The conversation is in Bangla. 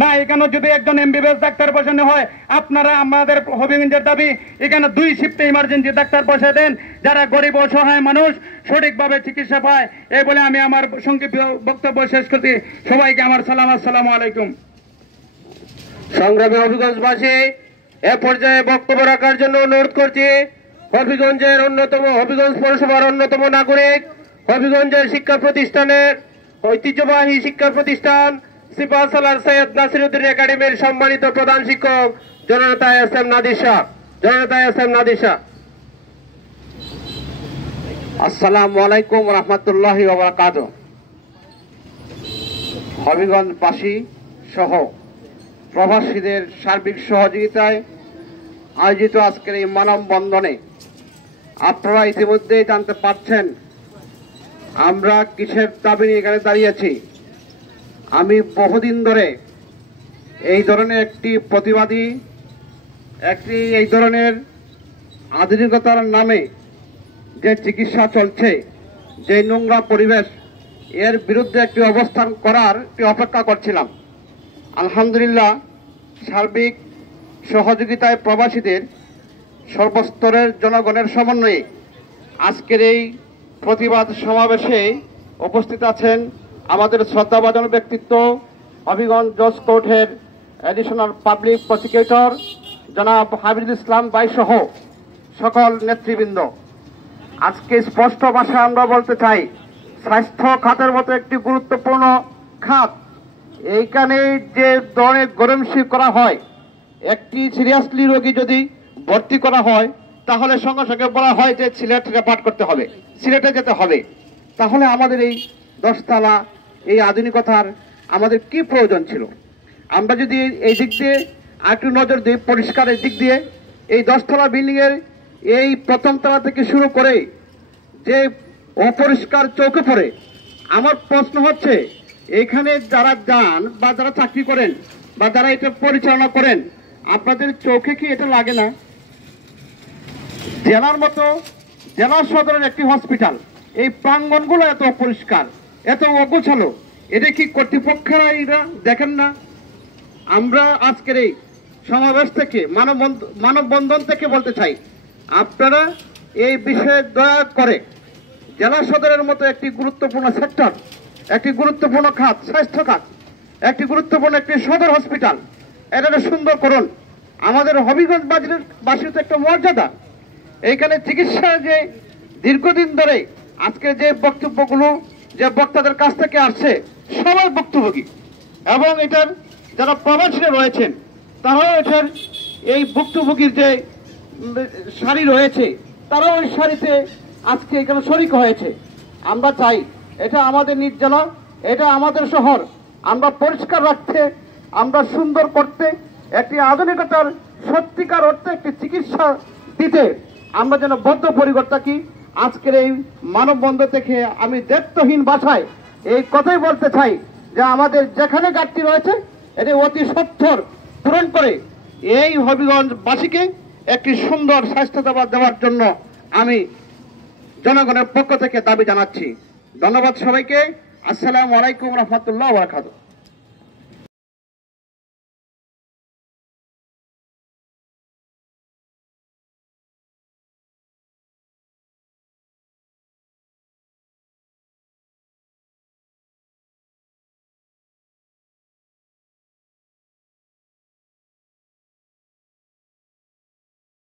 না এখানে যদি একজন এমবিবিএস ডাক্তার বসানো হয়, আপনারা আমাদের হবিগঞ্জের দাবি এখানে 2 শিফটে ইমার্জেন্সি ডাক্তার বসে দেন, যারা গরিব অসহায় মানুষ সঠিকভাবে চিকিৎসা পায়। এই বলে আমি আমার সংক্ষিপ্ত বক্তব্য শেষ করছি। সবাইকে আমার সালাম, আসসালামু আলাইকুম। সংগ্রামী হবিগঞ্জবাসী, এ পর্যায়ে বক্তব্য রাখার জন্য অনুরোধ করছি হবিগঞ্জের অন্যতম, হবিগঞ্জ পৌরসভার অন্যতম নাগরিক, হবিগঞ্জের শিক্ষা প্রতিষ্ঠানের ঐতিহ্যবাহী শিক্ষা প্রতিষ্ঠান সিপাহ সালার সৈয়দ নাসিরউদ্দিন একাডেমির সম্মানিত প্রধান শিক্ষক জননেতা এস এম নাদির শাহ। আসসালামু আলাইকুম রহমতুল্লাহি ওয়া বারাকাতুহু। হবিগঞ্জবাসী সহ প্রবাসীদের সার্বিক সহযোগিতায় আয়োজিত আজকের এই মানববন্ধনে আপনারা ইতিমধ্যেই জানতে পারছেন আমরা কিসের দাবি নিয়ে এখানে দাঁড়িয়েছি। আমি বহুদিন ধরে এই ধরনের একটি প্রতিবাদী, এই ধরনের আধুনিকতার নামে যে চিকিৎসা চলছে, যে নোংরা পরিবেশ, এর বিরুদ্ধে একটি অবস্থান করার অপেক্ষা করছিলাম। আলহামদুলিল্লাহ, সার্বিক সহযোগিতায় প্রবাসীদের সর্বস্তরের জনগণের সমন্বয়ে আজকের এই প্রতিবাদ সমাবেশে উপস্থিত আছেন আমাদের শ্রদ্ধাভাজন ব্যক্তিত্ব হবিগঞ্জ জজ কোর্টের অ্যাডিশনাল পাবলিক প্রসিকিউটর জনাব হাবিবুল ইসলাম ভাই সহ সকল নেতৃবৃন্দ। আজকে স্পষ্ট ভাষায় আমরা বলতে চাই, স্বাস্থ্য খাতের মতো একটি গুরুত্বপূর্ণ খাত, এইখানে যে ধরনের গরমশি করা হয়, একটি সিরিয়াসলি রোগী যদি ভর্তি করা হয় তাহলে সঙ্গে সঙ্গে বলা হয় যে সিলেট রেফার করতে হবে, সিলেটে যেতে হবে। তাহলে আমাদের এই 10 তলা এই আধুনিকতার আমাদের কি প্রয়োজন ছিল? আমরা যদি এই দিক দিয়ে আরেকটু নজর দিই, পরিষ্কারের দিক দিয়ে এই 10 তলা বিল্ডিংয়ের এই প্রথম তলা থেকে শুরু করে যে অপরিষ্কার চৌকে পড়ে, আমার প্রশ্ন হচ্ছে এখানে যারা যান বা যারা চাকরি করেন বা যারা এটা পরিচালনা করেন, আপনাদের চোখে কি এটা লাগে না? জেলার মতো জেলা সদরের একটি হসপিটাল, এই প্রাঙ্গণগুলো এত অপরিষ্কার, এত অগোছালো, এটা কি কর্তৃপক্ষরা এরা দেখেন না? আমরা আজকের এই সমাবেশ থেকে মানববন্ধন থেকে বলতে চাই, আপনারা এই বিষয়ে দয়া করে জেলা সদরের মতো একটি গুরুত্বপূর্ণ সেক্টর, একটি গুরুত্বপূর্ণ খাত, স্বাস্থ্য খাত, একটি গুরুত্বপূর্ণ একটি সদর হসপিটাল, এটা সুন্দর করুন। আমাদের হবিগঞ্জবাসীর তো একটা মর্যাদা। এইখানে চিকিৎসা যে দীর্ঘদিন ধরে আজকে যে বক্তব্যগুলো যে বক্তাদের কাছ থেকে আসছে, সবাই ভুক্তভোগী, এবং এটার যারা প্রবাসীরা রয়েছেন তারাও এটার এই ভুক্তভোগীর যে সারি রয়েছে, তারাও ওই সারিতে আজকে এখানে শরিক হয়েছে। আমরা চাই এটা আমাদের নিজ জেলা, এটা আমাদের শহর, আমরা পরিষ্কার রাখতে, আমরা সুন্দর করতে, একটি আধুনিকতার সত্যিকার অর্থে একটি চিকিৎসা দিতে আমরা যেন বদ্ধপরিকর থাকি। আজকের এই মানববন্ধন থেকে আমি দায়িত্বহীন ভাষায় এই কথাই বলতে চাই যে আমাদের যেখানে ঘাটতি রয়েছে এটি অতি সত্বর পূরণ করে এই হবিগঞ্জবাসীকে একটি সুন্দর স্বাস্থ্যসেবা দেওয়ার জন্য আমি জনগণের পক্ষ থেকে দাবি জানাচ্ছি। ধন্যবাদ সবাইকে। আসসালামু আলাইকুম রহমতুল্লাহ ওয়া বারাকাতুহু।